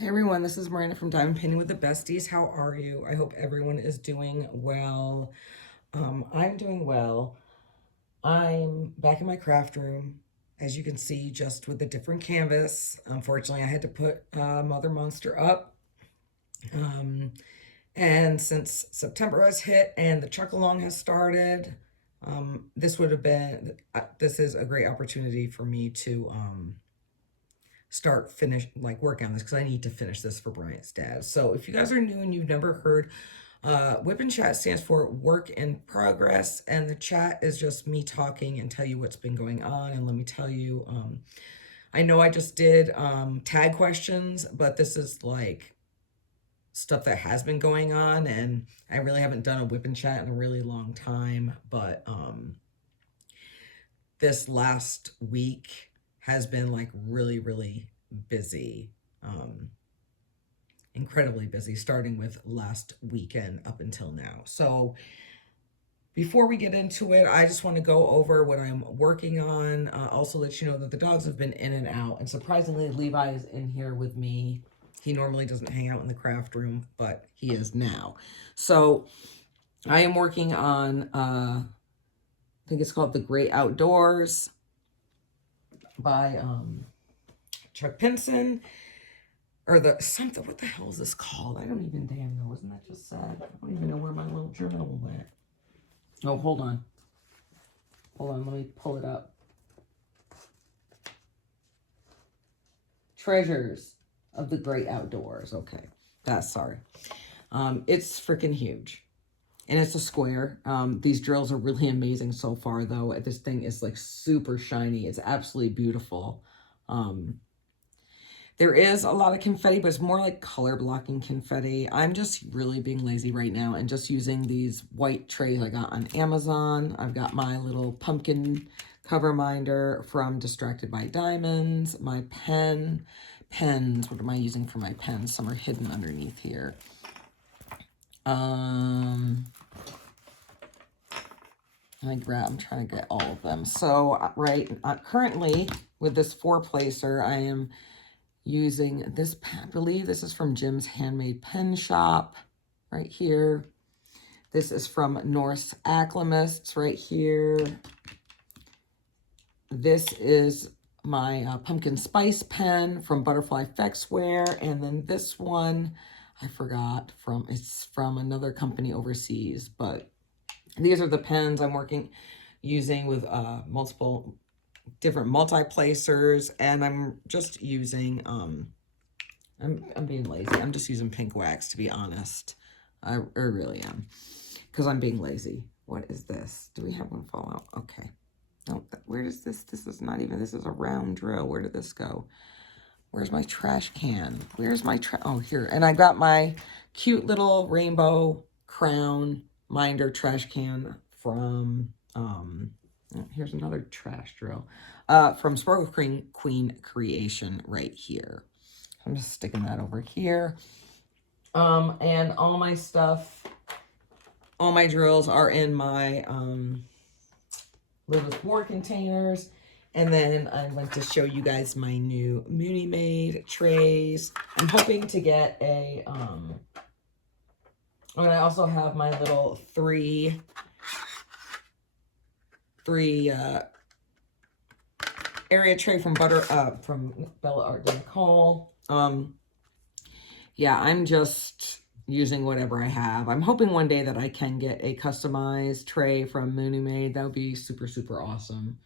Hey everyone, this is Miranda from Diamond Painting with the Besties. How are you? I hope everyone is doing well. I'm doing well. I'm back in my craft room, as you can see, just with a different canvas. Unfortunately, I had to put Mother Monster up. And since September has hit and the Chuck Along has started, this is a great opportunity for me to work on this because I need to finish this for Bryant's dad. So if you guys are new and you've never heard, Whip and Chat stands for work in progress, and the chat is just me talking and tell you what's been going on. And let me tell you, I know I just did tag questions, but this is like stuff that has been going on, and I really haven't done a Whip and Chat in a really long time. But this last week has been like really busy, incredibly busy, starting with last weekend up until now. So before we get into it, I just want to go over what I'm working on. Also let you know that the dogs have been in and out, and surprisingly Levi is in here with me. He normally doesn't hang out in the craft room, but he is now. So I am working on I think it's called The Great Outdoors by Chuck Pinson, or what the hell is this called? I don't even damn know. Isn't that just sad? I don't even know where my little journal went. Oh, hold on. Let me pull it up. Treasures of the Great Outdoors. Okay, sorry. It's freaking huge. And it's a square. These drills are really amazing so far, though. This thing is like super shiny. It's absolutely beautiful. There is a lot of confetti, but it's more like color blocking confetti. I'm just really being lazy right now and just using these white trays I got on Amazon. I've got my little pumpkin cover minder from Distracted by Diamonds. My pens. What am I using for my pens? Some are hidden underneath here. I'm trying to get all of them. So currently with this 4-placer, I am using this pen. I believe this is from Jim's Handmade Pen Shop right here. This is from Norse Acclamists right here. This is my pumpkin spice pen from Butterfly Fexware. And then this one, I forgot it's from another company overseas, but these are the pens I'm using with multiple different multi-placers, and I'm just using I'm being lazy. I'm just using pink wax, to be honest. I really am, because I'm being lazy. What is this? Do we have one fall out? Okay. No, where does this is not even, this is a round drill. Where did this go? Where's my trash can? Where's my oh, here. And I got my cute little rainbow crown minder trash can from here's another trash drill from Sparkle Queen Creation right here. I'm just sticking that over here. And all my stuff, all my drills are in my little war containers. And then I went to show you guys my new Mooney Made trays. I'm hoping to get a and I also have my little three area tray from Bella Art Nicole. Yeah, I'm just using whatever I have. I'm hoping one day that I can get a customized tray from Mooney Made. That would be super awesome.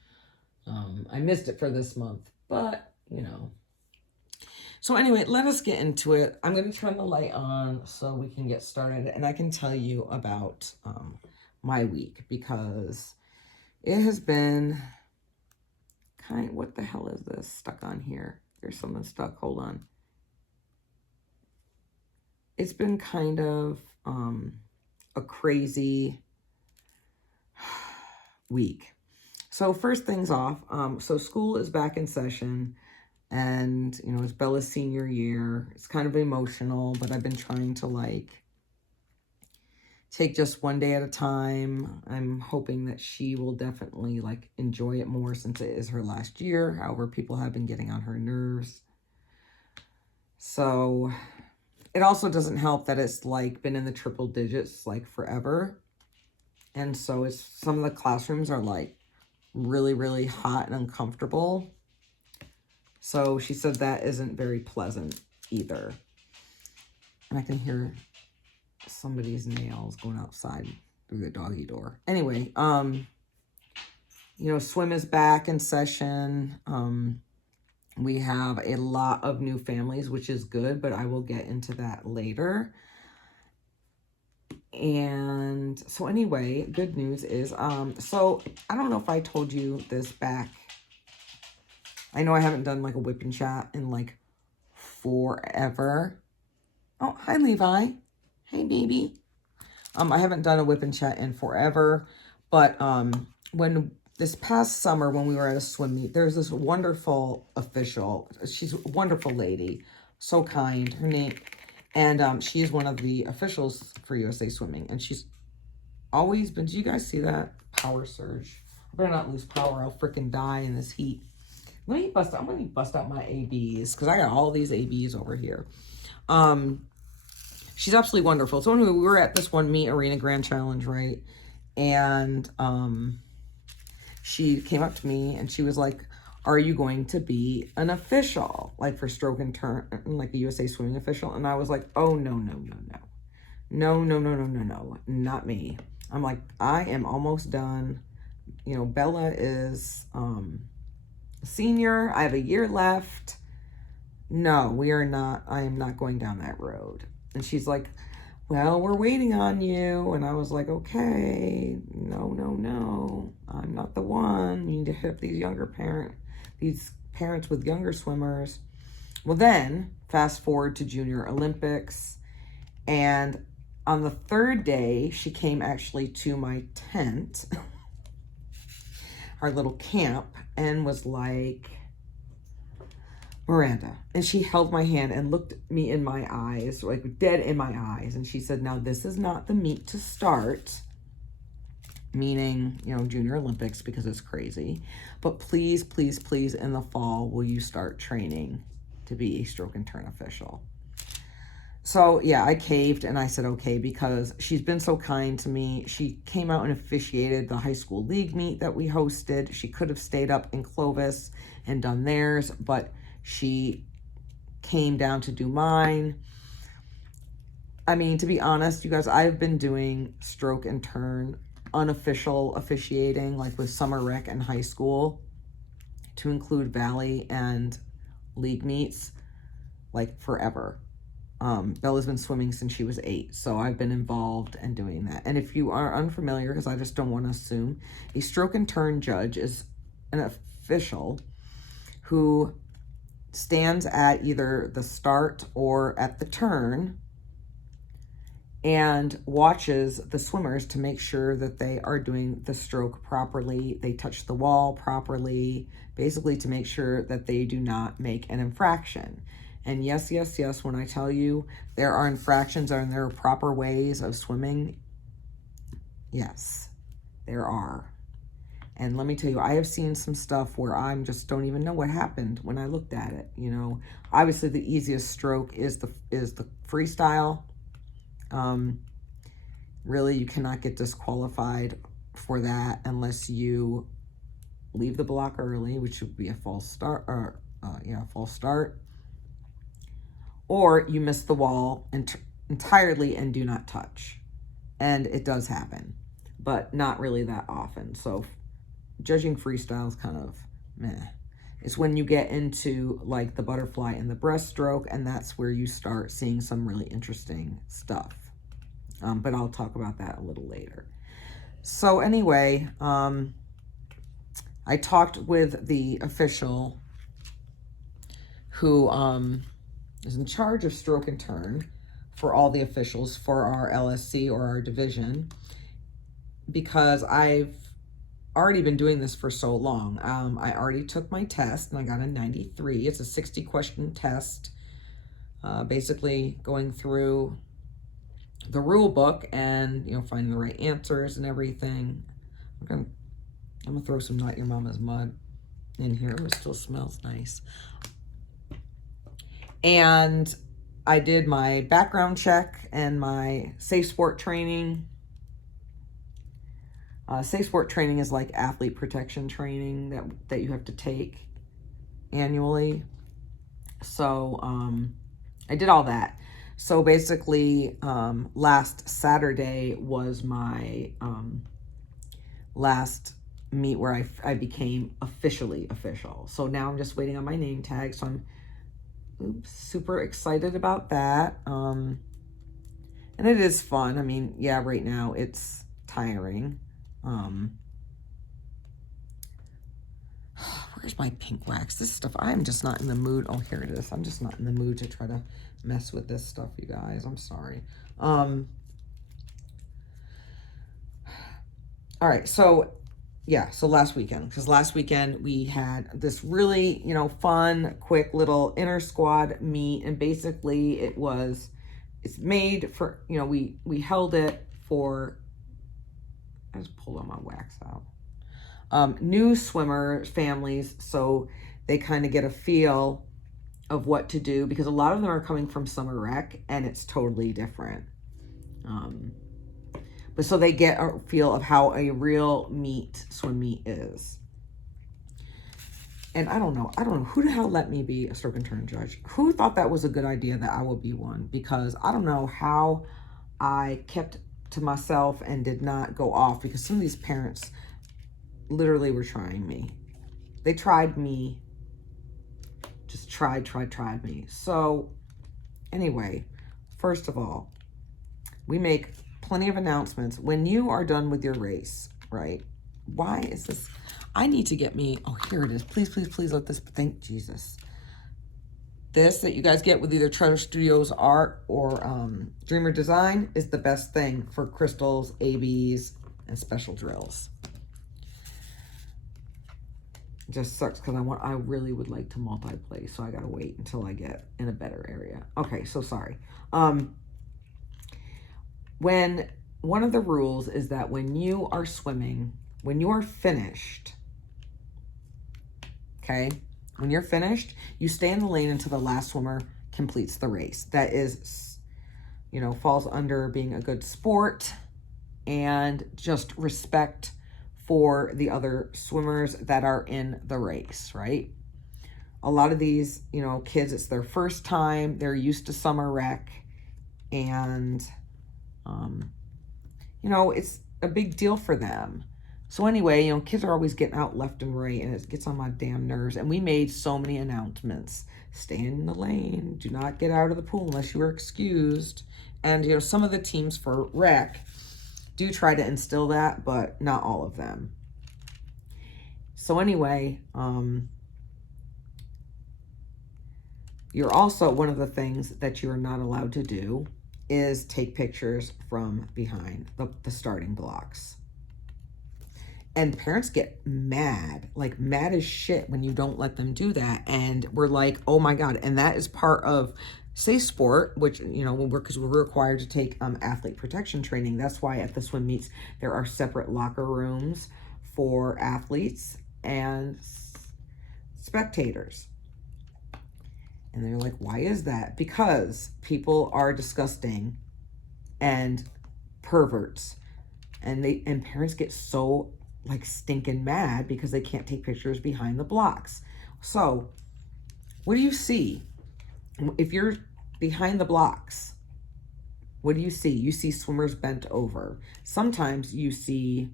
I missed it for this month, but you know. So anyway, let us get into it. I'm going to turn the light on so we can get started, and I can tell you about my week, because it has been what the hell is this stuck on here? There's something stuck. Hold on. It's been kind of a crazy week. So first things off, so school is back in session, and you know, it's Bella's senior year. It's kind of emotional, but I've been trying to take just one day at a time. I'm hoping that she will definitely enjoy it more, since it is her last year. However, people have been getting on her nerves. So it also doesn't help that it's like been in the triple digits like forever. And so it's some of the classrooms are like really, really hot and uncomfortable. So she said that isn't very pleasant either. And I can hear somebody's nails going outside through the doggy door. Anyway, you know, swim is back in session. We have a lot of new families, which is good, but I will get into that later. And so anyway, good news is, so I don't know if I told you this back. I know I haven't done like a whip and chat in like forever. Oh, hi Levi. Hey baby. I haven't done a whip and chat in forever, but when this past summer when we were at a swim meet, there's this wonderful official. She's a wonderful lady, so kind. Her name, and she is one of the officials for USA Swimming, and she's always been. Do you guys see that power surge? I better not lose power. I'll freaking die in this heat. Let me bust out. I'm gonna bust out my ABs because I got all these ABs over here. She's absolutely wonderful. So anyway, we were at this one meet, Arena Grand Challenge, right? And she came up to me and she was like, are you going to be an official? Like for stroke and turn, like a USA Swimming official? And I was like, oh, no, no, no, no. No, no, no, no, no, no. Not me. I'm like, I am almost done. You know, Bella is a senior. I have a year left. No, we are not. I am not going down that road. And she's like, well, we're waiting on you. And I was like, okay, no, no, no. I'm not the one. You need to hit up these parents with younger swimmers. Well, then fast forward to Junior Olympics. And on the third day, she came actually to my tent, our little camp, and was like, Miranda, and she held my hand and looked me in my eyes, like dead in my eyes. And she said, now this is not the meet to start, meaning, you know, Junior Olympics, because it's crazy. But please, please, please, in the fall, will you start training to be a stroke and turn official? So yeah, I caved and I said, okay, because she's been so kind to me. She came out and officiated the high school league meet that we hosted. She could have stayed up in Clovis and done theirs, but she came down to do mine. I mean, to be honest, you guys, I've been doing stroke and turn unofficial officiating, like with summer rec and high school, to include Valley and league meets, like forever. Bella's been swimming since she was 8, so I've been involved in doing that. And if you are unfamiliar, because I just don't want to assume, a stroke and turn judge is an official who stands at either the start or at the turn and watches the swimmers to make sure that they are doing the stroke properly, they touch the wall properly, basically to make sure that they do not make an infraction. And yes, yes, yes, when I tell you there are infractions and there are proper ways of swimming, yes, there are. And let me tell you, I have seen some stuff where I just don't even know what happened when I looked at it. You know, obviously the easiest stroke is the freestyle. Really, you cannot get disqualified for that unless you leave the block early, which would be a false start, or false start, or you miss the wall entirely and do not touch. And it does happen, but not really that often. So judging freestyle is kind of meh. It's when you get into like the butterfly and the breaststroke, and that's where you start seeing some really interesting stuff. But I'll talk about that a little later. So anyway, I talked with the official who is in charge of stroke and turn for all the officials for our LSC or our division, because I've already been doing this for so long. I already took my test and I got a 93. It's a 60 question test, basically going through the rule book and, you know, finding the right answers and everything. I'm gonna throw some Not Your Mama's mud in here. It still smells nice. And I did my background check and my safe sport training. Safe sport training is like athlete protection training that you have to take annually. So I did all that. So basically, last Saturday was my last meet where I became officially official. So now I'm just waiting on my name tag. So I'm super excited about that. And it is fun. I mean, yeah, right now it's tiring. Where's my pink wax? This stuff, I'm just not in the mood. Oh, here it is. I'm just not in the mood to try to mess with this stuff, you guys. I'm sorry. All right, so yeah, so last weekend, because last weekend we had this really, fun, quick little inner squad meet, and basically it's made for, we held it for, I just pulled all my wax out. New swimmer families, so they kind of get a feel of what to do, because a lot of them are coming from summer rec and it's totally different. But so they get a feel of how a real swim meet is. And I don't know who the hell let me be a stroke and turn judge. Who thought that was a good idea that I would be one? Because I don't know how I kept to myself and did not go off, because some of these parents literally were trying me. They tried me. Just tried me. So anyway, first of all, we make plenty of announcements when you are done with your race, right? Why is this? I need to get me, oh, here it is. Please, please, please let this, thank Jesus. This that you guys get with either Treasure Studios Art or Dreamer Design is the best thing for crystals, ABs, and special drills. It just sucks because I really would like to multi-play, so I gotta wait until I get in a better area. Okay, so sorry. When one of the rules is that when you are swimming, when you are finished, okay, when you're finished, you stay in the lane until the last swimmer completes the race. That is, falls under being a good sport and just respect for the other swimmers that are in the race, right? A lot of these, kids, it's their first time. They're used to summer rec, and it's a big deal for them. So anyway, kids are always getting out left and right, and it gets on my damn nerves. And we made so many announcements. Stay in the lane. Do not get out of the pool unless you are excused. And, some of the teams for rec do try to instill that, but not all of them. So anyway, you're also, one of the things that you're not allowed to do is take pictures from behind the starting blocks. And parents get mad, like mad as shit when you don't let them do that. And we're like, oh my God. And that is part of safe sport, which, because we're required to take athlete protection training. That's why at the swim meets, there are separate locker rooms for athletes and spectators. And they're like, why is that? Because people are disgusting and perverts. And parents get so stinking mad because they can't take pictures behind the blocks. So what do you see? If you're behind the blocks, what do you see? You see swimmers bent over. Sometimes you see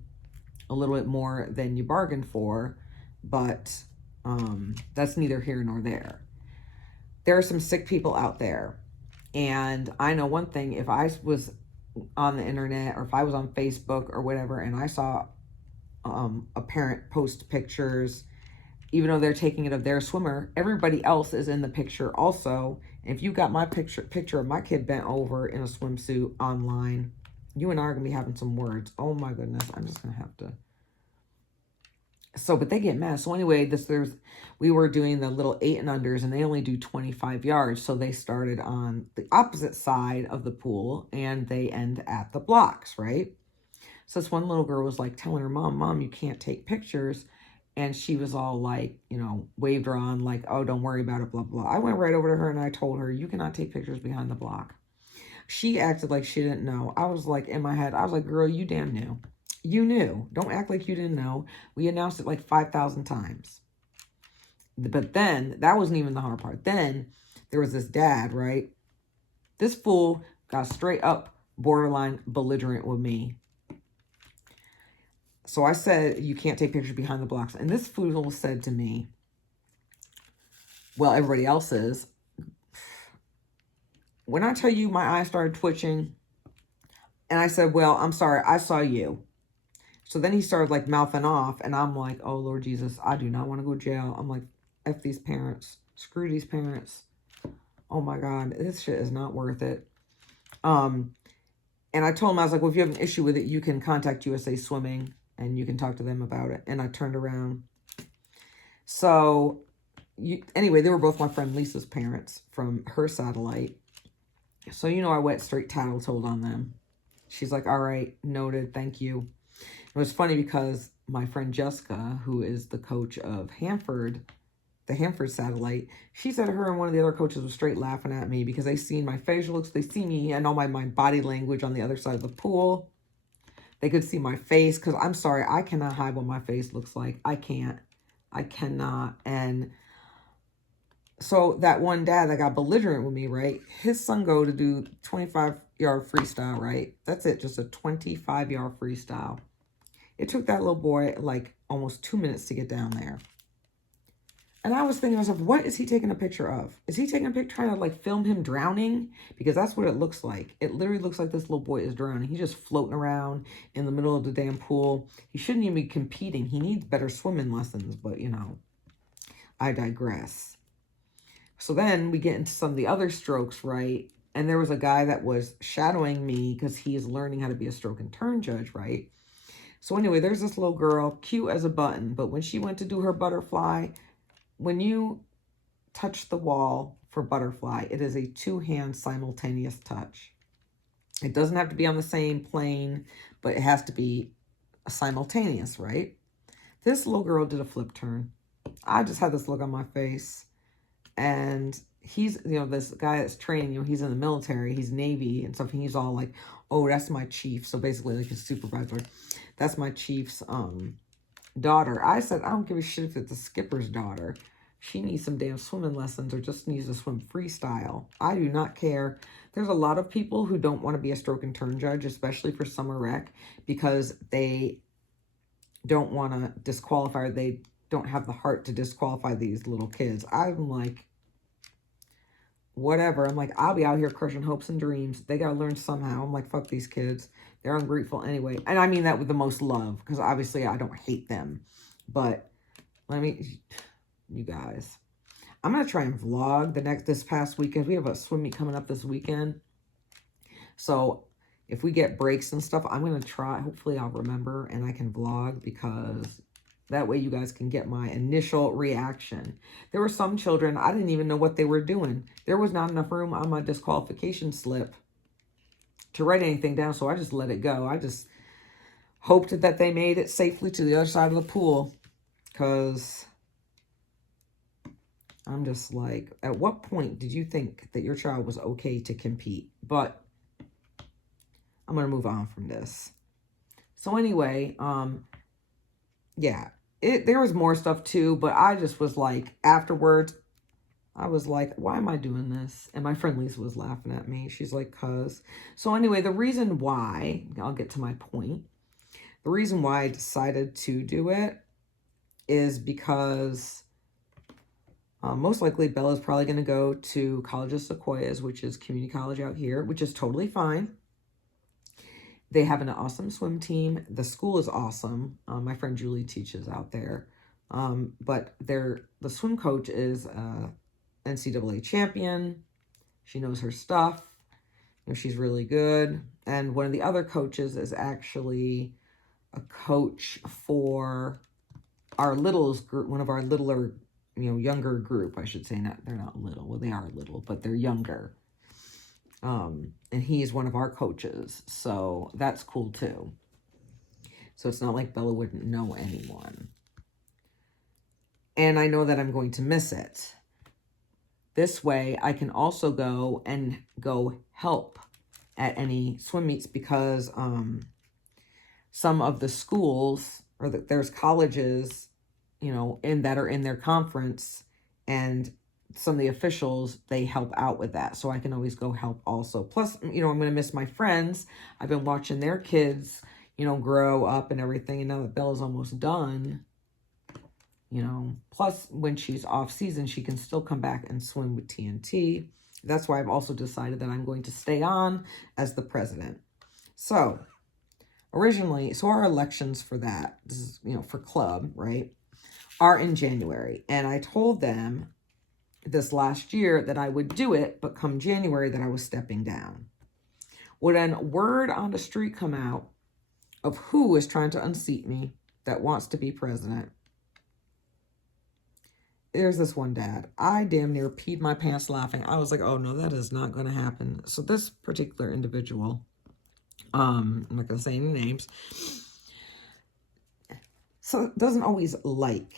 a little bit more than you bargained for, but that's neither here nor there. There are some sick people out there. And I know one thing, if I was on the internet or if I was on Facebook or whatever, and I saw a parent post pictures, even though they're taking it of their swimmer, everybody else is in the picture also. If you got my picture of my kid bent over in a swimsuit online, you and I are going to be having some words. Oh my goodness, I'm just going to have to. So, but they get mad. So anyway, we were doing the little 8 and unders, and they only do 25 yards. So they started on the opposite side of the pool, and they end at the blocks, right? So this one little girl was like telling her mom, you can't take pictures. And she was all like, you know, waved her on like, oh, don't worry about it, blah, blah. I went right over to her and I told her, you cannot take pictures behind the block. She acted like she didn't know. I was like, in my head, I was like, girl, you damn knew. You knew. Don't act like you didn't know. We announced it like 5,000 times. But then, that wasn't even the hard part. Then, there was this dad, right? This fool got straight up borderline belligerent with me. So I said, you can't take pictures behind the blocks. And this fool said to me, well, everybody else is. When I tell you my eyes started twitching, and I said, well, I'm sorry, I saw you. So then he started like mouthing off, and I'm like, oh, Lord Jesus, I do not want to go to jail. I'm like, F these parents. Screw these parents. Oh my God, this shit is not worth it. And I told him, I was like, well, if you have an issue with it, you can contact USA Swimming and you can talk to them about it. And I turned around. So anyway, they were both my friend Lisa's parents from her satellite. So, you know, I went straight tattletale on them. She's like, all right, noted, thank you. It was funny because my friend Jessica, who is the coach of Hanford, the Hanford satellite, she said her and one of the other coaches was straight laughing at me because they seen my facial looks, they see me and all my body language on the other side of the pool. They could see my face because I'm sorry, I cannot hide what my face looks like. I can't. I cannot. And so that one dad that got belligerent with me, right? His son go to do 25-yard freestyle, right? That's it, just a 25-yard freestyle. It took that little boy like almost 2 minutes to get down there. And I was thinking to myself, what is he taking a picture of? Is he taking a picture trying to like film him drowning? Because that's what it looks like. It literally looks like this little boy is drowning. He's just floating around in the middle of the damn pool. He shouldn't even be competing. He needs better swimming lessons, but you know, I digress. So then we get into some of the other strokes, right? And there was a guy that was shadowing me because he is learning how to be a stroke and turn judge, right? So anyway, there's this little girl, cute as a button, but when she went to do her butterfly, when you touch the wall for butterfly, it is a two-hand simultaneous touch. It doesn't have to be on the same plane, but it has to be simultaneous, right? This little girl did a flip turn. I just had this look on my face. And he's, you know, this guy that's training, you know, he's in the military, he's Navy and stuff. And he's all like, oh, that's my chief. So basically like his supervisor. That's my chief's daughter. I said, I don't give a shit if it's the skipper's daughter. She needs some damn swimming lessons or just needs to swim freestyle. I do not care. There's a lot of people who don't want to be a stroke and turn judge, especially for summer rec, because they don't want to disqualify. They don't have the heart to disqualify these little kids. I'm like, whatever. I'm like, I'll be out here crushing hopes and dreams. They got to learn somehow. I'm like, fuck these kids. They're ungrateful anyway. And I mean that with the most love, because obviously I don't hate them. But let me, you guys, I'm going to try and vlog this past weekend. We have a swim meet coming up this weekend. So if we get breaks and stuff, I'm going to try. Hopefully I'll remember and I can vlog, because that way you guys can get my initial reaction. There were some children, I didn't even know what they were doing. There was not enough room on my disqualification slip to write anything down, so I just let it go. I just hoped that they made it safely to the other side of the pool, because I'm just like, at what point did you think that your child was okay to compete? But I'm going to move on from this. So anyway, yeah. There was more stuff too, but I just was like, afterwards, I was like, why am I doing this? And my friend Lisa was laughing at me. She's like, cuz. So anyway, the reason why, I'll get to my point. The reason why I decided to do it is because most likely Bella's probably going to go to College of Sequoias, which is community college out here, which is totally fine. They have an awesome swim team. The school is awesome. My friend Julie teaches out there. But the swim coach is NCAA champion. She knows her stuff. You know, she's really good. And one of the other coaches is actually a coach for our littles group, one of our littler, you know, younger group, I should say. They're not little. Well, they are little, but they're younger. And he's one of our coaches, so that's cool too. So it's not like Bella wouldn't know anyone. and I know that I'm going to miss it. This way, I can also go help at any swim meets, because some of the schools, or there's colleges, that are in their conference, and some of the officials, they help out with that. So I can always go help also. Plus, I'm going to miss my friends. I've been watching their kids, grow up and everything. And now that Bella's almost done, plus when she's off season, she can still come back and swim with TNT. That's why I've also decided that I'm going to stay on as the president. So originally, our elections for that, this is, for club, right, are in January. And I told them this last year that I would do it, but come January that I was stepping down. Would then word on the street come out of who is trying to unseat me that wants to be president? There's this one dad. I damn near peed my pants laughing. I was like, oh no, that is not going to happen. So this particular individual, I'm not going to say any names, so doesn't always like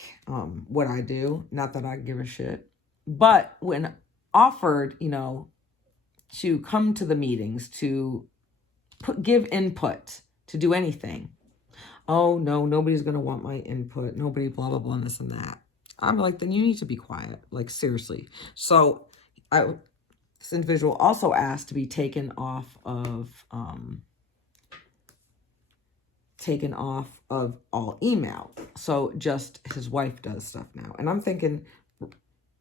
what I do. Not that I give a shit. But when offered, to come to the meetings, to give input, to do anything, oh no, nobody's going to want my input. Nobody, blah, blah, blah, and this and that. I'm like, then you need to be quiet. Like, seriously. So this individual also asked to be taken off of all email. So just his wife does stuff now. And I'm thinking,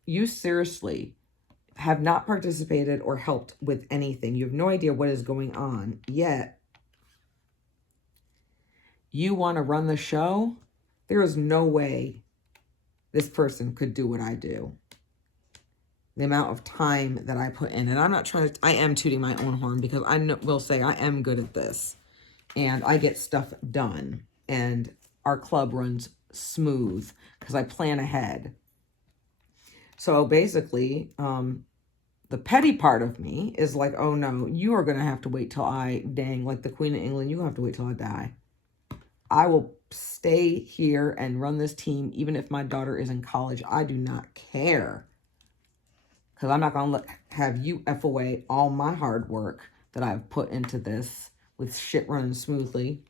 you seriously have not participated or helped with anything. You have no idea what is going on, yet you want to run the show? There is no way this person could do what I do. The amount of time that I put in. And I'm not trying to, I am tooting my own horn, because I will say I am good at this. And I get stuff done. And our club runs smooth because I plan ahead. So basically, the petty part of me is like, oh no, you are going to have to wait till like the Queen of England, you have to wait till I die. I will stay here and run this team, even if my daughter is in college. I do not care. Because I'm not going to have you F away all my hard work that I've put into this with shit running smoothly.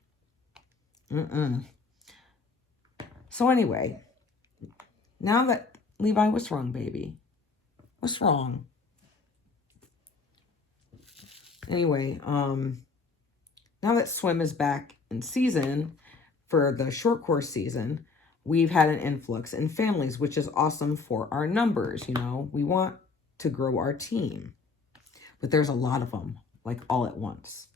So anyway, now that Levi, what's wrong, baby? What's wrong? Anyway, now that swim is back in season for the short course season, we've had an influx in families, which is awesome for our numbers. We want to grow our team, but there's a lot of them, like all at once.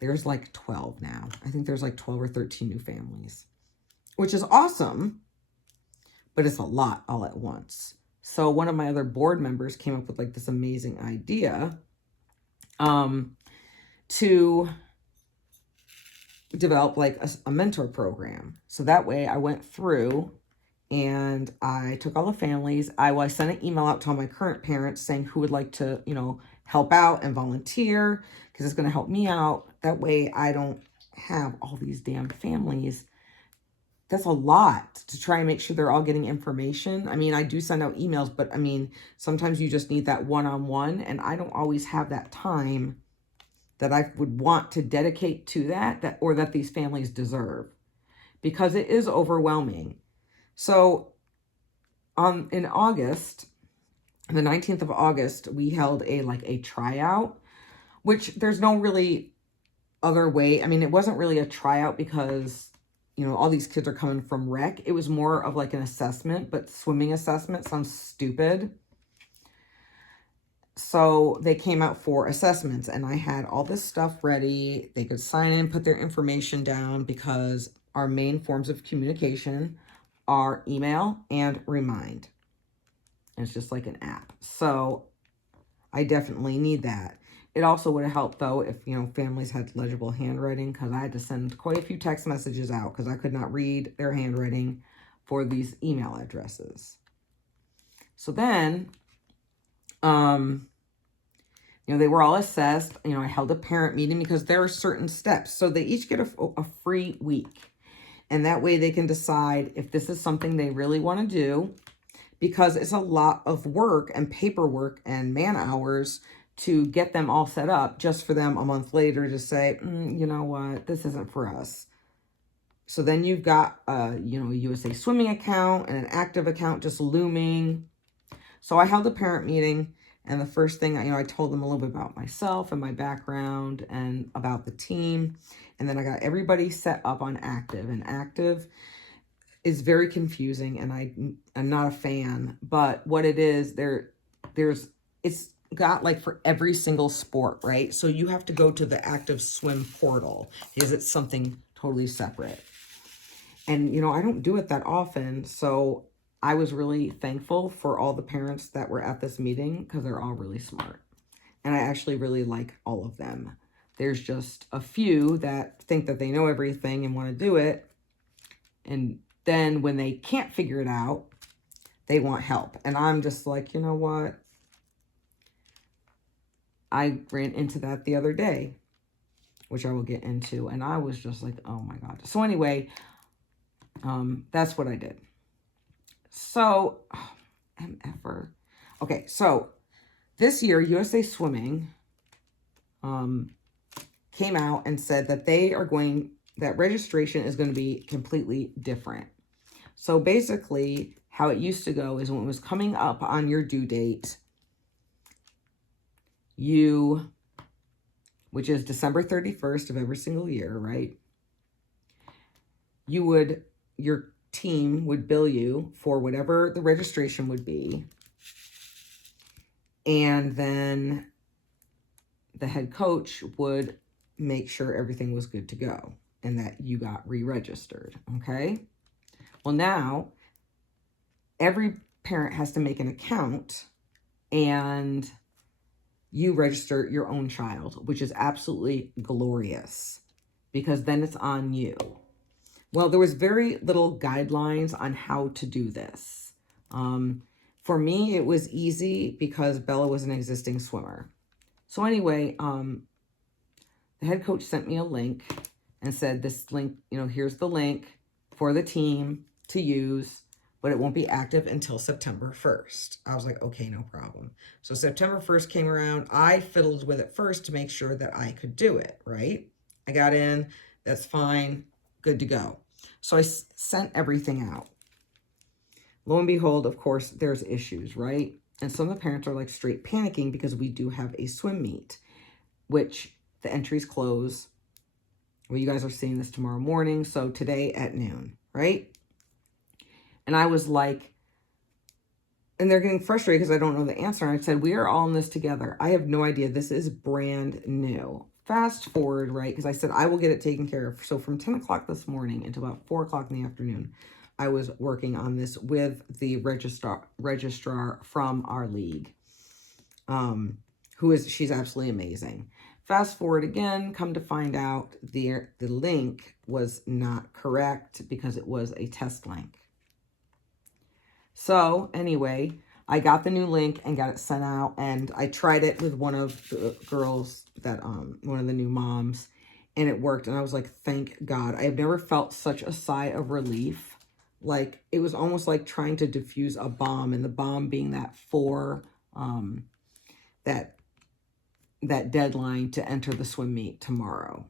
There's like 12 now. I think there's like 12 or 13 new families, which is awesome, but it's a lot all at once. So one of my other board members came up with like this amazing idea to develop like a mentor program. So that way I went through and I took all the families. I sent an email out to all my current parents saying who would like to, help out and volunteer, because it's going to help me out. That way I don't have all these damn families. That's a lot to try and make sure they're all getting information. I mean, I do send out emails, but I mean, sometimes you just need that one-on-one, and I don't always have that time that I would want to dedicate to that or that these families deserve, because it is overwhelming. So in August, the 19th of August, we held a tryout, which there's no really other way. I mean, it wasn't really a tryout because, all these kids are coming from rec. It was more of like an assessment, but swimming assessment sounds stupid. So they came out for assessments, and I had all this stuff ready. They could sign in, put their information down, because our main forms of communication are email and Remind. And it's just like an app. So I definitely need that. It also would have helped, though, if, families had legible handwriting, because I had to send quite a few text messages out because I could not read their handwriting for these email addresses. So then, they were all assessed. I held a parent meeting because there are certain steps. So they each get a free week. And that way they can decide if this is something they really want to do, because it's a lot of work and paperwork and man hours to get them all set up just for them a month later to say, you know what, this isn't for us. So then you've got, a USA Swimming account and an active account just looming. So I held a parent meeting, and the first thing, I told them a little bit about myself and my background and about the team. And then I got everybody set up on active, and active is very confusing, and I'm not a fan. But what it is, it's got like for every single sport, right? So you have to go to the Active Swim portal because it's something totally separate. And, I don't do it that often. So I was really thankful for all the parents that were at this meeting because they're all really smart. And I actually really like all of them. There's just a few that think that they know everything and want to do it. And then when they can't figure it out, they want help. And I'm just like, you know what? I ran into that the other day, which I will get into. And I was just like, oh my God. So anyway, that's what I did. So, MFR. Okay, so this year, USA Swimming came out and said that that registration is going to be completely different. So basically, how it used to go is when it was coming up on your due date, which is December 31st of every single year, right? Your team would bill you for whatever the registration would be. And then the head coach would make sure everything was good to go and that you got re-registered, okay? Well, now every parent has to make an account and you register your own child, which is absolutely glorious because then it's on you. Well, there was very little guidelines on how to do this. For me, it was easy because Bella was an existing swimmer. So anyway, the head coach sent me a link and said, this link, here's the link for the team to use, but it won't be active until September 1st. I was like, okay, no problem. So September 1st came around. I fiddled with it first to make sure that I could do it, right? I got in, that's fine, good to go. So I sent everything out. Lo and behold, of course, there's issues, right? And some of the parents are like straight panicking because we do have a swim meet, which the entries close. Well, you guys are seeing this tomorrow morning. So today at noon, right? And I was like, and they're getting frustrated because I don't know the answer. And I said, we are all in this together. I have no idea. This is brand new. Fast forward, right? Because I said, I will get it taken care of. So from 10 o'clock this morning until about 4 o'clock in the afternoon, I was working on this with the registrar from our league, she's absolutely amazing. Fast forward again, come to find out the link was not correct because it was a test link. So anyway, I got the new link and got it sent out, and I tried it with one of the girls that, one of the new moms, and it worked. And I was like, thank God. I have never felt such a sigh of relief. Like, it was almost like trying to defuse a bomb, and the bomb being that that deadline to enter the swim meet tomorrow.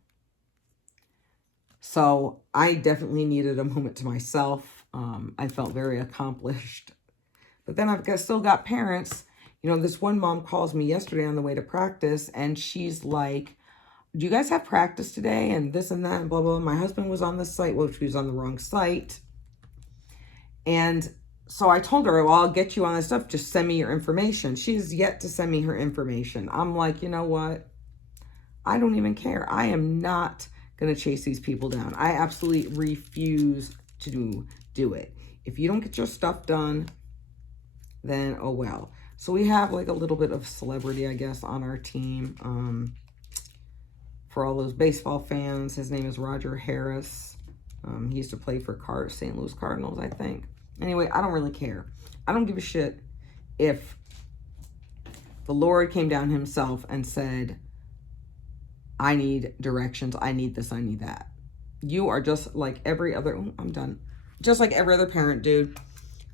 So I definitely needed a moment to myself. I felt very accomplished. But then I've still got parents. This one mom calls me yesterday on the way to practice, and she's like, do you guys have practice today? And this and that and blah, blah. My husband was on the site, which he was on the wrong site. And so I told her, well, I'll get you on this stuff. Just send me your information. She's yet to send me her information. I'm like, you know what? I don't even care. I am not going to chase these people down. I absolutely refuse to do it. If you don't get your stuff done, then oh well. So we have like a little bit of celebrity, I guess, on our team. For all those baseball fans, his name is Roger Harris. He used to play for St. Louis Cardinals, I think. Anyway, I don't really care. I don't give a shit if the Lord came down himself and said, I need directions, I need this, I need that. You are just like every other, I'm done. Just like every other parent, dude.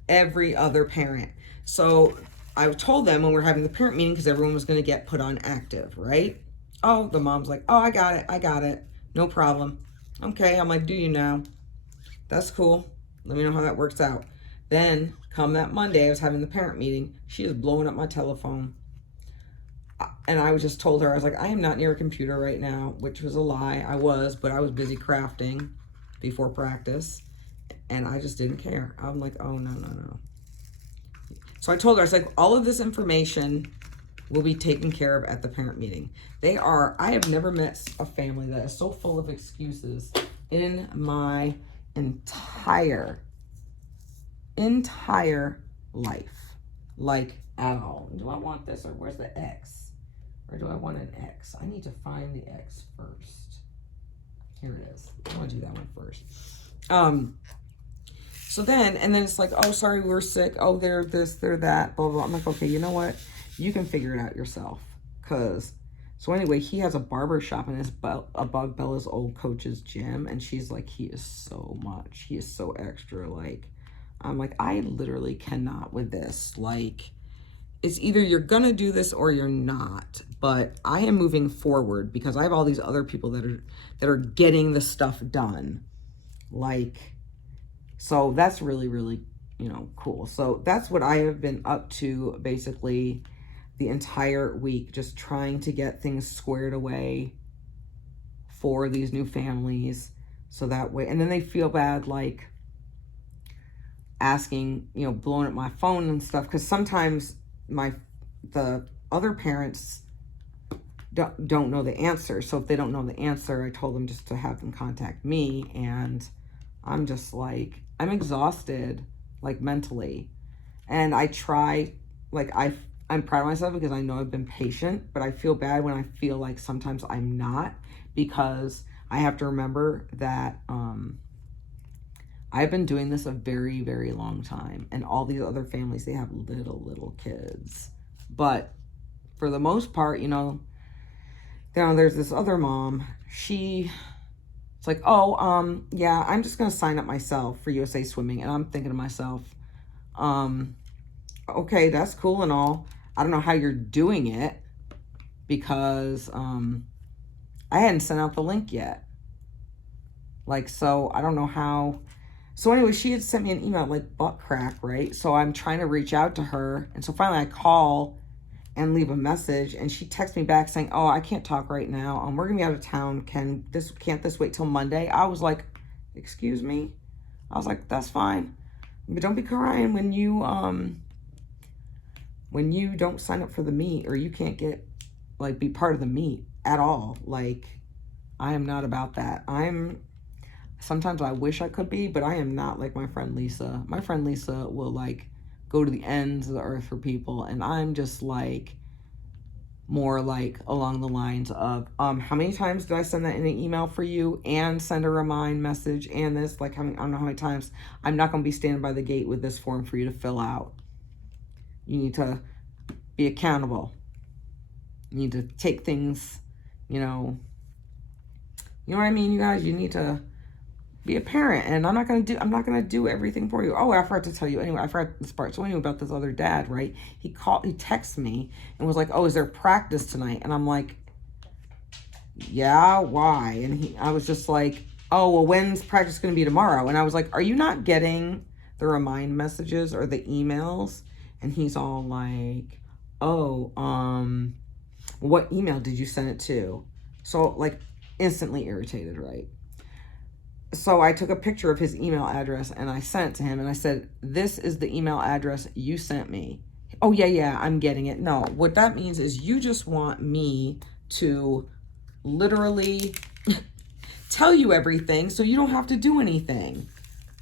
Every other parent. So I told them when we were having the parent meeting, because everyone was going to get put on active, right? Oh, the mom's like, oh, I got it. No problem. Okay, I'm like, do you now? That's cool. Let me know how that works out. Then, come that Monday, I was having the parent meeting. She is blowing up my telephone. And I was just told her, I was like, I am not near a computer right now, which was a lie. I was, but I was busy crafting before practice. And I just didn't care. I'm like, oh, no. So I told her, I was like, all of this information will be taken care of at the parent meeting. I have never met a family that is so full of excuses in my entire life. Like, at all. Do I want this, or where's the X? Or do I want an X? I need to find the X first. Here it is. I want to do that one first. So then it's like, oh, sorry, we're sick. Oh, they're this, they're that, blah, blah. I'm like, okay, you know what? You can figure it out yourself. So anyway, he has a barber shop and it's above Bella's old coach's gym. And she's like, he is so much. He is so extra. Like, I'm like, I literally cannot with this. Like, it's either you're going to do this or you're not. But I am moving forward because I have all these other people that are getting the stuff done. Like, so that's really, really, cool. So that's what I have been up to basically the entire week, just trying to get things squared away for these new families. So that way, and then they feel bad, like asking, blowing up my phone and stuff. Cause sometimes the other parents don't know the answer. So if they don't know the answer, I told them just to have them contact me. And I'm just like, I'm exhausted, like mentally. And I try, like I'm proud of myself because I know I've been patient, but I feel bad when I feel like sometimes I'm not, because I have to remember that I've been doing this a very, very long time. And all these other families, they have little kids. But for the most part, there's this other mom. It's like, oh, yeah, I'm just going to sign up myself for USA Swimming. And I'm thinking to myself, okay, that's cool and all. I don't know how you're doing it because I hadn't sent out the link yet. Like, so I don't know how. So anyway, she had sent me an email like butt crack, right? So I'm trying to reach out to her. And so finally I call and leave a message, and she texts me back saying, oh, I can't talk right now. We're gonna be out of town. Can't this wait till Monday? I was like, excuse me? I was like, that's fine. But don't be crying when you don't sign up for the meet, or you can't be part of the meet at all. Like, I am not about that. Sometimes I wish I could be, but I am not like my friend Lisa. My friend Lisa will like go to the ends of the earth for people, and I'm just like more like along the lines of how many times did I send that in an email for you and send a remind message and this, like, I don't know how many times. I'm not going to be standing by the gate with this form for you to fill out. You need to be accountable. You need to take things, you know what I mean, you guys? You need to be a parent, and I'm not gonna do everything for you. Oh, I forgot to tell you. Anyway, I forgot this part. So anyway, about this other dad, right? He texted me and was like, oh, is there practice tonight? And I'm like, yeah, why? And I was just like, oh, well, when's practice gonna be tomorrow? And I was like, are you not getting the remind messages or the emails? And he's all like, oh, what email did you send it to? So like instantly irritated, right? So I took a picture of his email address and I sent it to him, and I said, this is the email address you sent me. Oh, yeah, I'm getting it. No, what that means is you just want me to literally tell you everything so you don't have to do anything.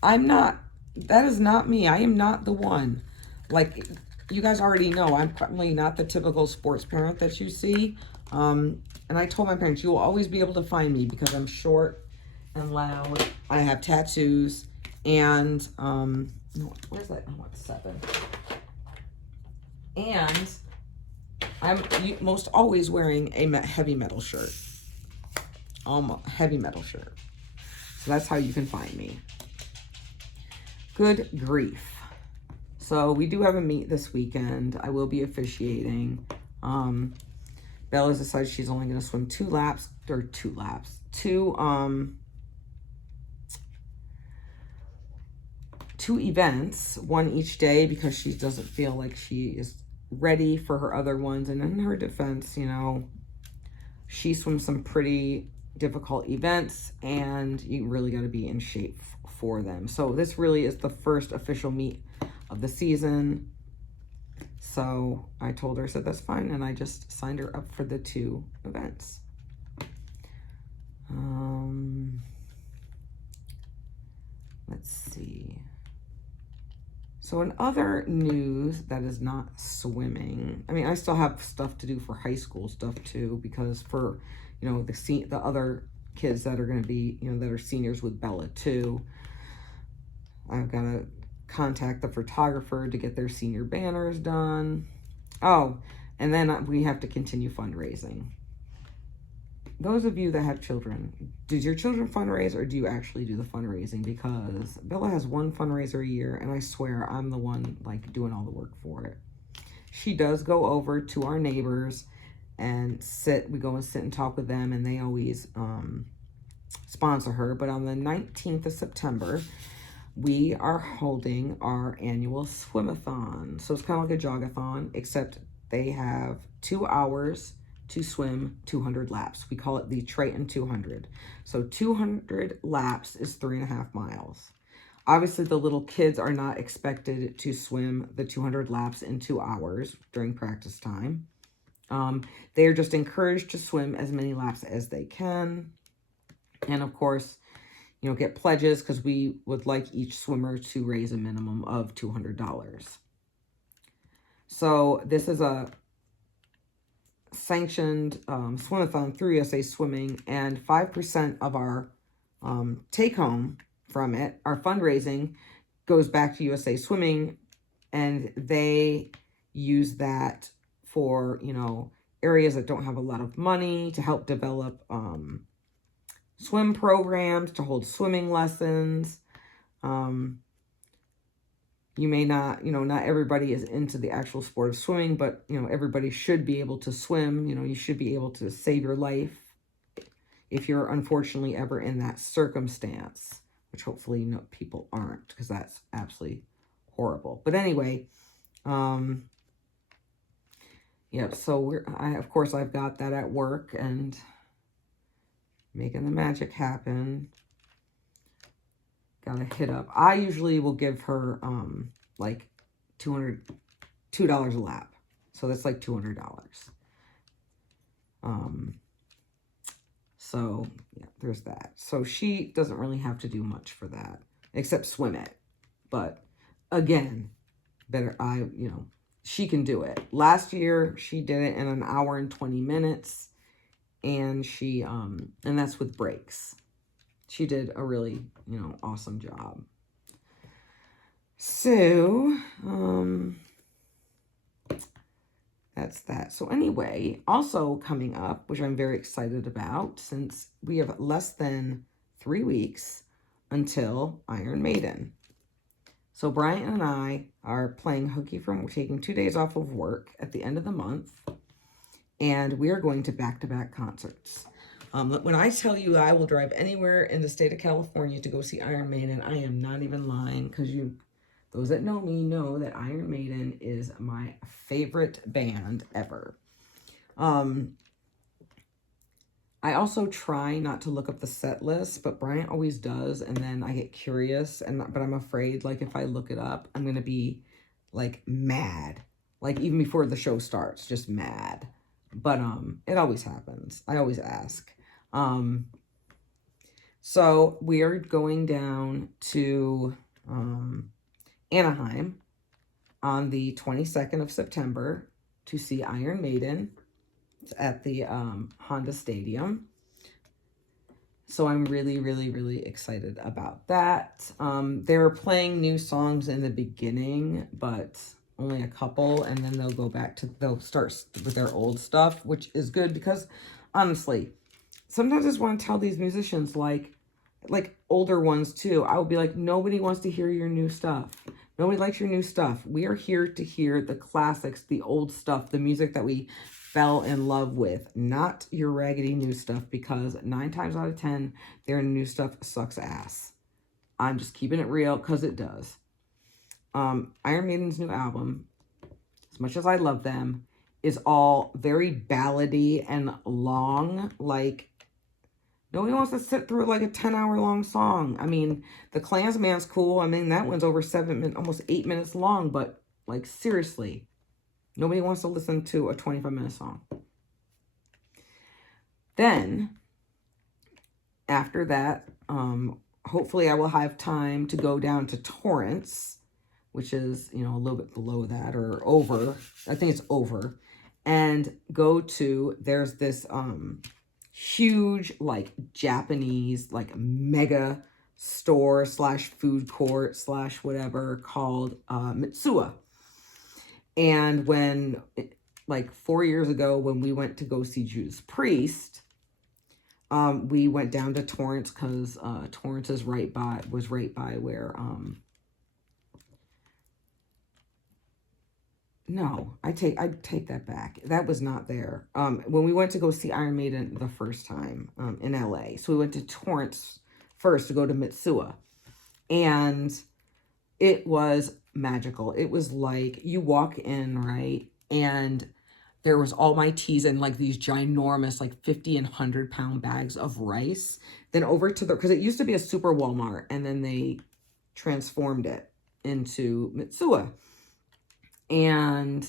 That is not me. I am not the one. Like, you guys already know, I'm probably not the typical sports parent that you see. And I told my parents, you will always be able to find me because I'm short and loud. I have tattoos, and where's that? I want 7. And I'm most always wearing a heavy metal shirt. Heavy metal shirt. So that's how you can find me. Good grief. So we do have a meet this weekend. I will be officiating. Bella's decided she's only going to swim two events, one each day, because she doesn't feel like she is ready for her other ones. And in her defense, you know, she swims some pretty difficult events, and you really got to be in shape for them. So this really is the first official meet of the season. So I told her, I said, that's fine. And I just signed her up for the 2 events. Let's see. So in other news that is not swimming, I mean, I still have stuff to do for high school stuff too, because for, you know, the other kids that are going to be, you know, that are seniors with Bella too, I've got to contact the photographer to get their senior banners done. Oh, and then we have to continue fundraising. Those of you that have children, does your children fundraise, or do you actually do the fundraising? Because Bella has one fundraiser a year, and I swear I'm the one like doing all the work for it. She does go over to our neighbors and we go and sit and talk with them, and they always sponsor her. But on the 19th of September, we are holding our annual swim-a-thon. So it's kind of like a jog-a-thon, except they have 2 hours to swim 200 laps. We call it the Triton 200. So 200 laps is 3.5 miles. Obviously, the little kids are not expected to swim the 200 laps in 2 hours during practice time. They are just encouraged to swim as many laps as they can. And of course, you know, get pledges, because we would like each swimmer to raise a minimum of $200. So this is a sanctioned swim-a-thon through USA Swimming, and 5% of our take-home from it, our fundraising, goes back to USA Swimming, and they use that for, you know, areas that don't have a lot of money to help develop swim programs, to hold swimming lessons. You may not, you know, not everybody is into the actual sport of swimming, but, you know, everybody should be able to swim. You know, you should be able to save your life if you're unfortunately ever in that circumstance, which hopefully people aren't, because that's absolutely horrible. But anyway, yeah, so of course I've got that at work and making the magic happen. Gotta hit up. I usually will give her like $2 a lap. So that's like $200. So yeah, there's that. So she doesn't really have to do much for that except swim it. But again, you know, she can do it. Last year she did it in 1 hour and 20 minutes, and she and that's with breaks. She did a really, you know, awesome job. So, that's that. So anyway, also coming up, which I'm very excited about, since we have less than 3 weeks until Iron Maiden. So Brian and I are playing hooky we're taking 2 days off of work at the end of the month, and we are going to back-to-back concerts. When I tell you I will drive anywhere in the state of California to go see Iron Maiden, I am not even lying, because those that know me know that Iron Maiden is my favorite band ever. I also try not to look up the set list, but Brian always does, and then I get curious, but I'm afraid, like, if I look it up, I'm going to be, like, mad. Like, even before the show starts, just mad. But it always happens. I always ask. So we are going down to Anaheim on the 22nd of September to see Iron Maiden. It's at the Honda Stadium. So I'm really, really, really excited about that. They're playing new songs in the beginning, but only a couple, and then they'll start with their old stuff, which is good, because honestly, sometimes I just want to tell these musicians, like older ones too, I would be like, nobody wants to hear your new stuff. Nobody likes your new stuff. We are here to hear the classics, the old stuff, the music that we fell in love with, not your raggedy new stuff, because 9 times out of 10, their new stuff sucks ass. I'm just keeping it real because it does. Iron Maiden's new album, as much as I love them, is all very ballady and long. Like, nobody wants to sit through like a 10-hour long song. I mean, the Klansman's cool. I mean, that one's over 7 minutes, almost 8 minutes long. But like, seriously, nobody wants to listen to a 25-minute song. Then, after that, hopefully I will have time to go down to Torrance, which is, you know, a little bit below that or over. I think it's over. And go to, there's this huge, like, Japanese, like, mega store slash food court slash whatever called Mitsuya. And when, like, 4 years ago, when we went to go see Judas Priest, we went down to Torrance because Torrance is right by where, no, I take that back. That was not there. When we went to go see Iron Maiden the first time in LA. So we went to Torrance first to go to Mitsuya. And it was magical. It was like you walk in, right? And there was all my teas and like these ginormous, like 50 and 100-pound bags of rice. Then over to because it used to be a super Walmart and then they transformed it into Mitsuya. And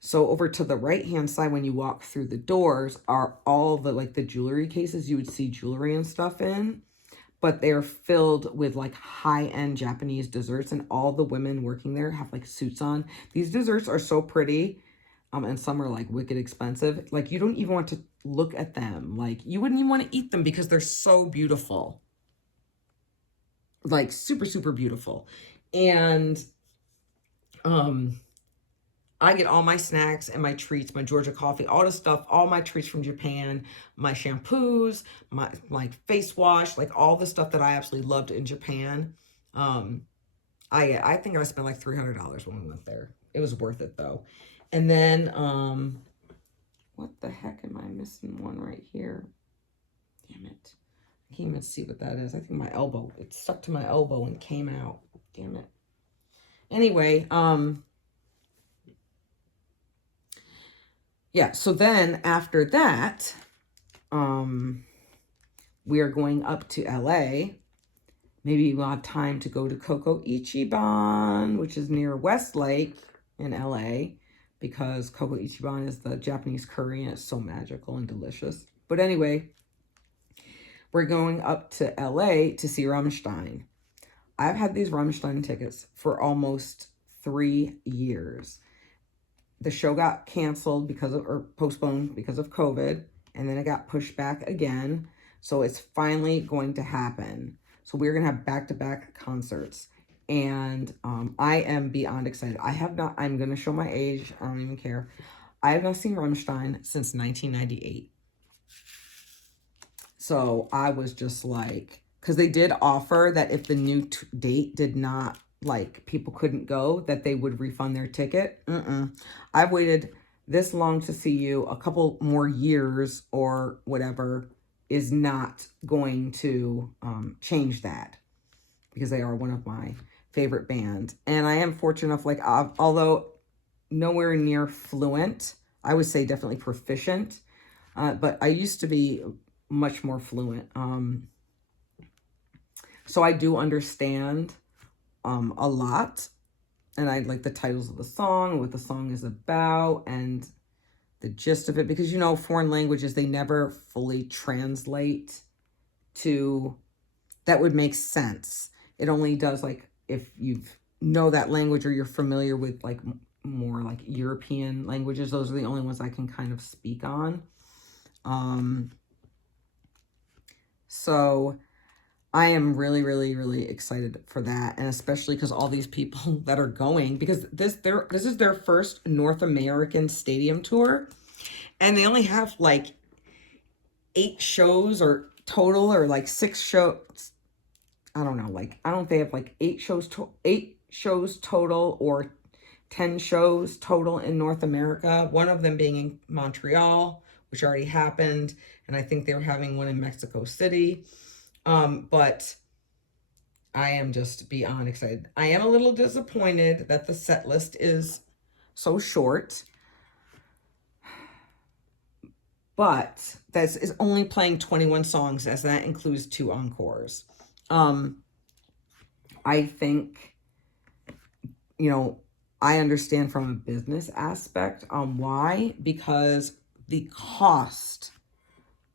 so over to the right-hand side, when you walk through the doors, are all the, like, the jewelry cases you would see jewelry and stuff in. But they're filled with, like, high-end Japanese desserts. And all the women working there have, like, suits on. These desserts are so pretty. And some are, like, wicked expensive. Like, you don't even want to look at them. Like, you wouldn't even want to eat them because they're so beautiful. Like, super, super beautiful. And I get all my snacks and my treats, my Georgia coffee, all the stuff, all my treats from Japan, my shampoos, my like face wash, like all the stuff that I absolutely loved in Japan. I think I spent like $300 when we went there. It was worth it though. And then, what the heck am I missing one right here? Damn it. I can't even see what that is. I think my elbow, it stuck to my elbow and came out. Damn it. Anyway, yeah, so then after that, we are going up to LA. Maybe we'll have time to go to Coco Ichiban, which is near Westlake in LA, because Coco Ichiban is the Japanese curry and it's so magical and delicious. But anyway, we're going up to LA to see Rammstein. I've had these Rammstein tickets for almost 3 years. The show got canceled or postponed because of COVID, and then it got pushed back again. So it's finally going to happen. So we're going to have back-to-back concerts. And I am beyond excited. I'm going to show my age. I don't even care. I have not seen Rammstein since 1998. So I was just like, because they did offer that if the new date did not, like, people couldn't go, that they would refund their ticket. I've waited this long to see you. A couple more years or whatever is not going to change that, because they are one of my favorite bands. And I am fortunate enough, like, although nowhere near fluent, I would say definitely proficient. But I used to be much more fluent. So I do understand a lot, and I like the titles of the song, what the song is about, and the gist of it, because, you know, foreign languages, they never fully translate to, that would make sense. It only does, like, if you know that language or you're familiar with, like, more, like, European languages. Those are the only ones I can kind of speak on. So I am really, really, really excited for that. And especially because all these people that are going, because this is their first North American stadium tour. And they only have like 8 shows or total, or like 6 shows. I don't know, like, I don't know if they have like 8 shows total, or 10 shows total in North America. One of them being in Montreal, which already happened. And I think they were having one in Mexico City. But I am just beyond excited. I am a little disappointed that the set list is so short. But that is only playing 21 songs, as that includes 2 encores. I think, you know, I understand from a business aspect why, because the cost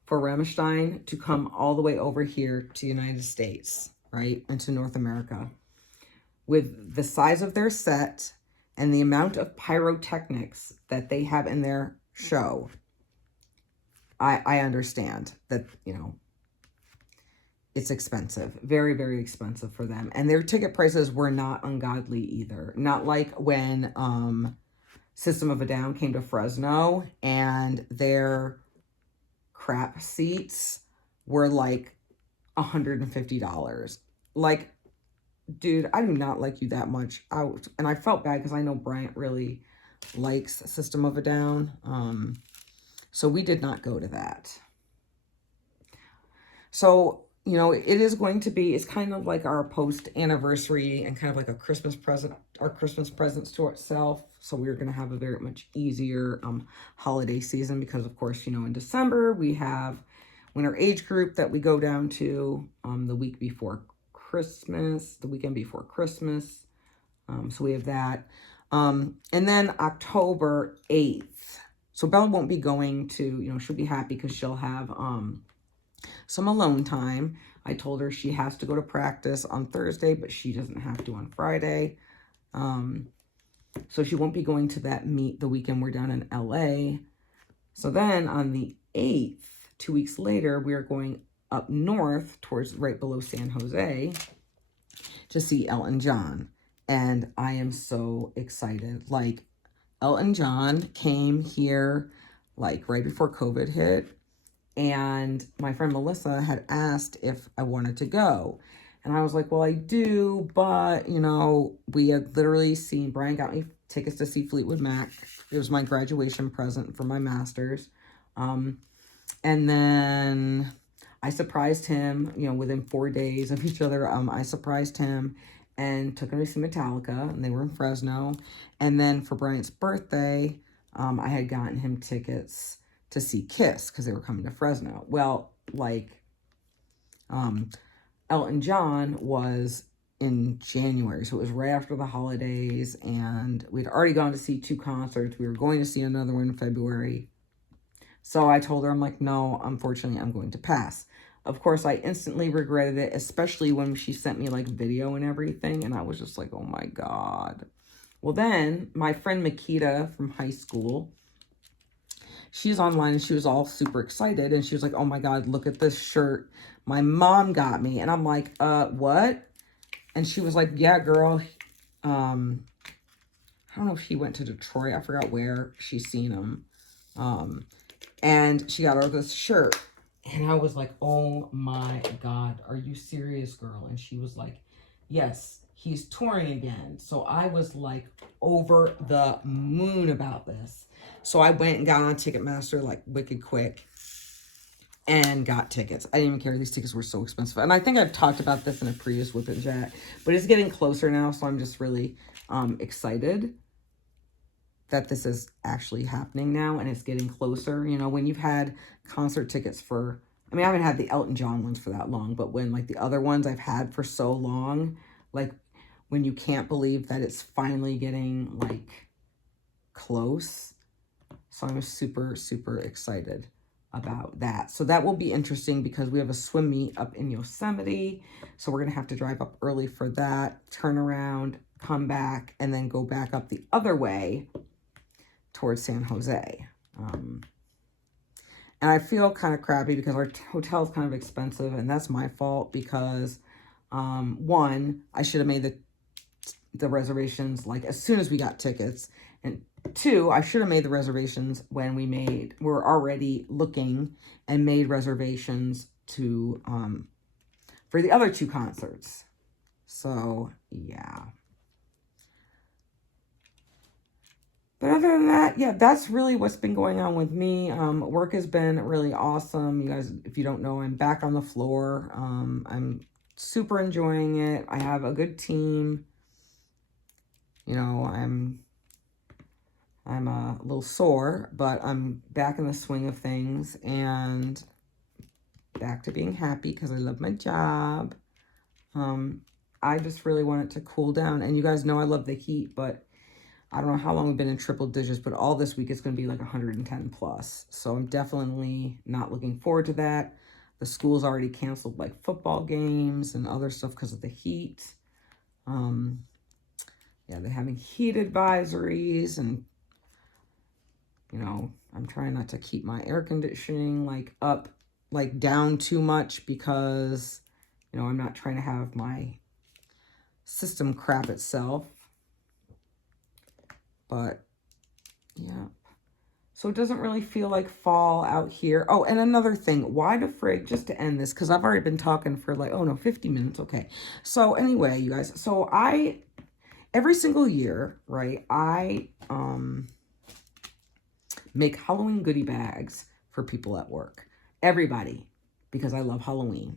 for Rammstein to come all the way over here to the United States, right, and to North America, with the size of their set and the amount of pyrotechnics that they have in their show, I understand that, you know, it's expensive, very, very expensive for them. And their ticket prices were not ungodly either. Not like when System of a Down came to Fresno and their crap seats were like $150. Like, dude, I do not like you that much. And I felt bad because I know Bryant really likes System of a Down. So we did not go to that. So, you know, it is going to be, it's kind of like our post-anniversary and kind of like a Christmas present, our Christmas presents to itself. So we're going to have a very much easier holiday season because, of course, you know, in December, we have winter age group that we go down to the week before Christmas, the weekend before Christmas. So we have that. And then October 8th. So Bella won't be going to, you know, she'll be happy because she'll have some alone time. I told her she has to go to practice on Thursday, but she doesn't have to on Friday. So she won't be going to that meet the weekend we're down in LA. So then on the 8th, 2 weeks later, we're going up north towards right below San Jose to see Elton John. And I am so excited. Like, Elton John came here like right before COVID hit. And my friend Melissa had asked if I wanted to go. And I was like, well, I do, but, you know, we had literally seen, Brian got me tickets to see Fleetwood Mac. It was my graduation present for my master's. And then I surprised him, you know, within 4 days of each other. I surprised him and took him to see Metallica, and they were in Fresno. And then for Bryant's birthday, I had gotten him tickets to see Kiss because they were coming to Fresno. Well, like, Elton John was in January, so it was right after the holidays, and we'd already gone to see 2 concerts. We were going to see another one in February. So I told her, I'm like, no, unfortunately, I'm going to pass. Of course, I instantly regretted it, especially when she sent me, like, video and everything, and I was just like, oh my God. Well, then, my friend Makita from high school, she's online, and she was all super excited, and she was like, oh my God, look at this shirt my mom got me. And I'm like, what? And she was like, yeah, girl, I don't know if she went to Detroit. I forgot where she's seen him. And she got her this shirt. And I was like, oh my God, are you serious, girl? And she was like, yes, he's touring again. So I was like over the moon about this. So I went and got on Ticketmaster like wicked quick and got tickets. I didn't even care. These tickets were so expensive. And I think I've talked about this in a previous Whip and Chat, but it's getting closer now. So I'm just really excited that this is actually happening now and it's getting closer. You know, when you've had concert tickets for, I mean, I haven't had the Elton John ones for that long, but when like the other ones I've had for so long, like when you can't believe that it's finally getting like close. So I'm super, super excited about that. So that will be interesting because we have a swim meet up in Yosemite. So we're going to have to drive up early for that, turn around, come back, and then go back up the other way towards San Jose. And I feel kind of crappy because our hotel is kind of expensive, and that's my fault because, one, I should have made the reservations like as soon as we got tickets, and 2, I should have made the reservations when we're already looking and made reservations to, for the other 2 concerts. So, yeah. But other than that, yeah, that's really what's been going on with me. Work has been really awesome. You guys, if you don't know, I'm back on the floor. I'm super enjoying it. I have a good team. You know, I'm a little sore, but I'm back in the swing of things and back to being happy because I love my job. I just really want it to cool down. And you guys know I love the heat, but I don't know how long we've been in triple digits, but all this week it's going to be like 110 plus. So I'm definitely not looking forward to that. The school's already canceled like football games and other stuff because of the heat. Yeah, they're having heat advisories, and you know, I'm trying not to keep my air conditioning like up, like down too much because, you know, I'm not trying to have my system crap itself. But yeah, so it doesn't really feel like fall out here. Oh, and another thing, why the frig, just to end this, because I've already been talking for like, oh no, 50 minutes. Okay. So anyway, you guys, so every single year, right, I make Halloween goodie bags for people at work. Everybody, because I love Halloween.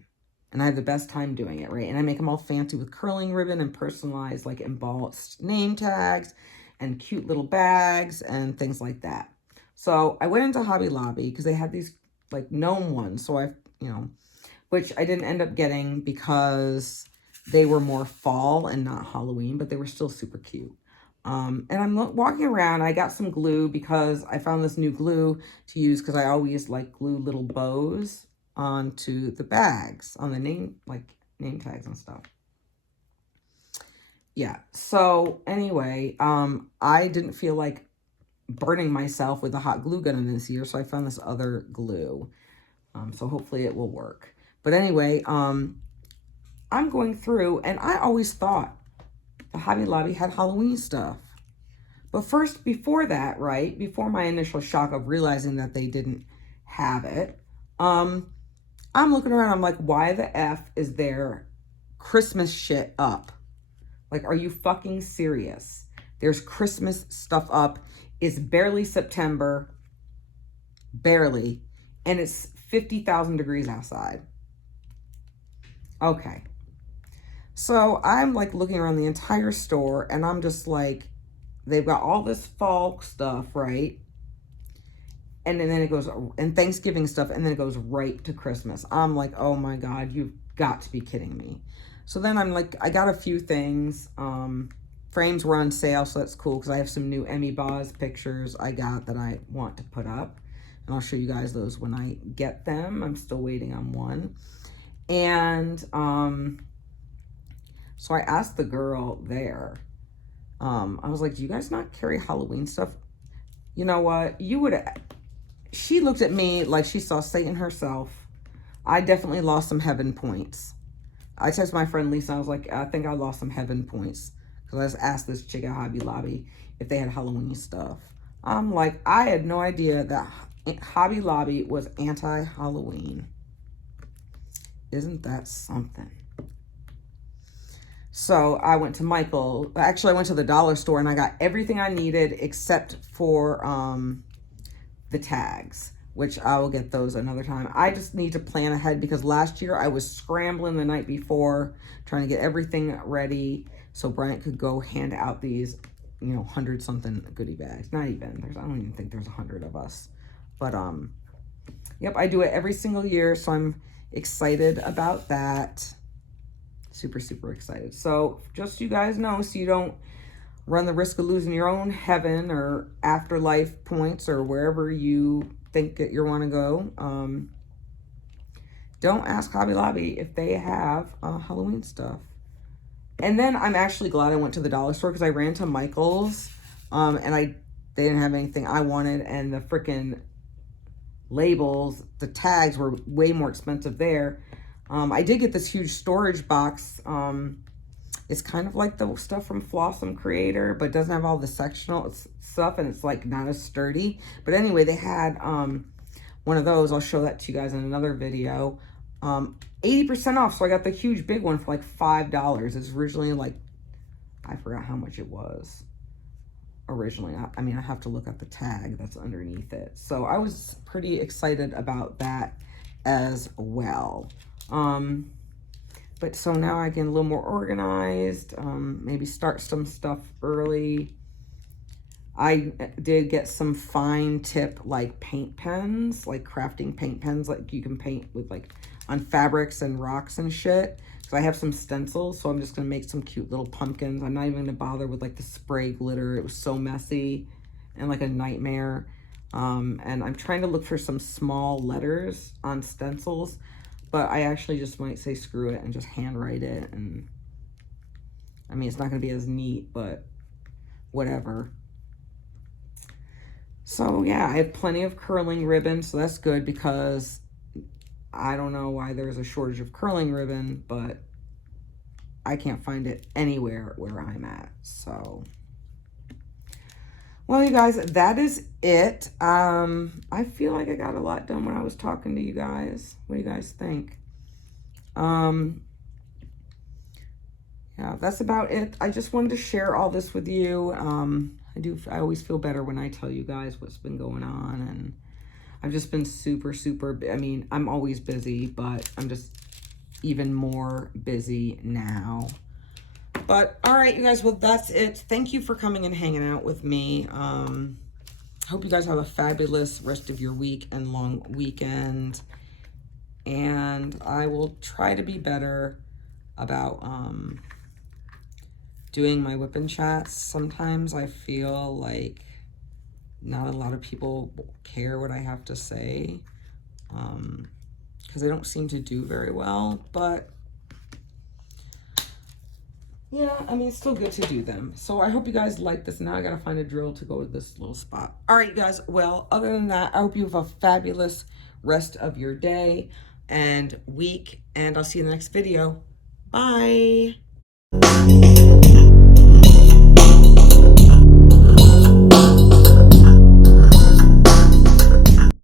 And I have the best time doing it, right? And I make them all fancy with curling ribbon and personalized, like, embossed name tags and cute little bags and things like that. So I went into Hobby Lobby because they had these, like, gnome ones. So you know, which I didn't end up getting because they were more fall and not Halloween, but they were still super cute. And I'm walking around. I got some glue because I found this new glue to use because I always like glue little bows onto the bags on the name tags and stuff. Yeah. So anyway, I didn't feel like burning myself with a hot glue gun this year, so I found this other glue. So hopefully it will work. But anyway, I'm going through, and I always thought the Hobby Lobby had Halloween stuff. But first, before that, right, before my initial shock of realizing that they didn't have it, I'm looking around, I'm like, why the F is there Christmas shit up? Like, are you fucking serious? There's Christmas stuff up. It's barely September, barely, and it's 50,000 degrees outside. Okay. So I'm like looking around the entire store, and I'm just like, they've got all this fall stuff, right? And then it goes, and Thanksgiving stuff, and then it goes right to Christmas. I'm like, oh my God, you've got to be kidding me. So then I'm like, I got a few things. Frames were on sale, so that's cool because I have some new Emmy Boz pictures I got that I want to put up. And I'll show you guys those when I get them. I'm still waiting on one. And so I asked the girl there, I was like, do you guys not carry Halloween stuff? You know what? She looked at me like she saw Satan herself. I definitely lost some heaven points. I texted my friend Lisa. I was like, I think I lost some heaven points because I just asked this chick at Hobby Lobby if they had Halloween stuff. I'm like, I had no idea that Hobby Lobby was anti-Halloween. Isn't that something? So I went to Michael. Actually, I went to the dollar store and I got everything I needed except for the tags, which I will get those another time. I just need to plan ahead because last year I was scrambling the night before trying to get everything ready so Bryant could go hand out these, 100-something goodie bags. Not even. I don't even think there's 100 of us. But, yep, I do it every single year, so I'm excited about that. Super, super excited. So just so you guys know, so you don't run the risk of losing your own heaven or afterlife points or wherever you think that you want to go, don't ask Hobby Lobby if they have Halloween stuff. And then I'm actually glad I went to the dollar store because I ran to Michael's and they didn't have anything I wanted, and the freaking labels, the tags were way more expensive there. I did get this huge storage box. It's kind of like the stuff from Flossom Creator, but doesn't have all the sectional stuff, and it's like not as sturdy. But anyway, they had one of those. I'll show that to you guys in another video. 80% off. So I got the huge big one for like $5. It's originally like, I forgot how much it was originally. I mean, I have to look at the tag that's underneath it. So I was pretty excited about that as well. But so now I get a little more organized, maybe start some stuff early. I did get some fine tip like paint pens, like crafting paint pens, like you can paint with like on fabrics and rocks and shit. So I have some stencils, so I'm just gonna make some cute little pumpkins. I'm not even gonna bother with like the spray glitter. It was so messy and like a nightmare. And I'm trying to look for some small letters on stencils, but I actually just might say screw it and just handwrite it. And I mean, it's not gonna be as neat, but whatever. So yeah, I have plenty of curling ribbon, so that's good because I don't know why there's a shortage of curling ribbon, but I can't find it anywhere where I'm at. So, well, you guys, that is it. I feel like I got a lot done when I was talking to you guys. What do you guys think? Yeah, that's about it. I just wanted to share all this with you. I always feel better when I tell you guys what's been going on, and I've just been super, I mean, I'm always busy, but I'm just even more busy now. But all right, you guys, well, that's it. Thank you for coming and hanging out with me. Hope you guys have a fabulous rest of your week and long weekend. And I will try to be better about doing my whip-in chats. Sometimes I feel like not a lot of people care what I have to say because I don't seem to do very well, but yeah, I mean, it's still good to do them. So I hope you guys like this. Now I gotta find a drill to go with this little spot. All right, you guys, well, other than that, I hope you have a fabulous rest of your day and week, and I'll see you in the next video. Bye.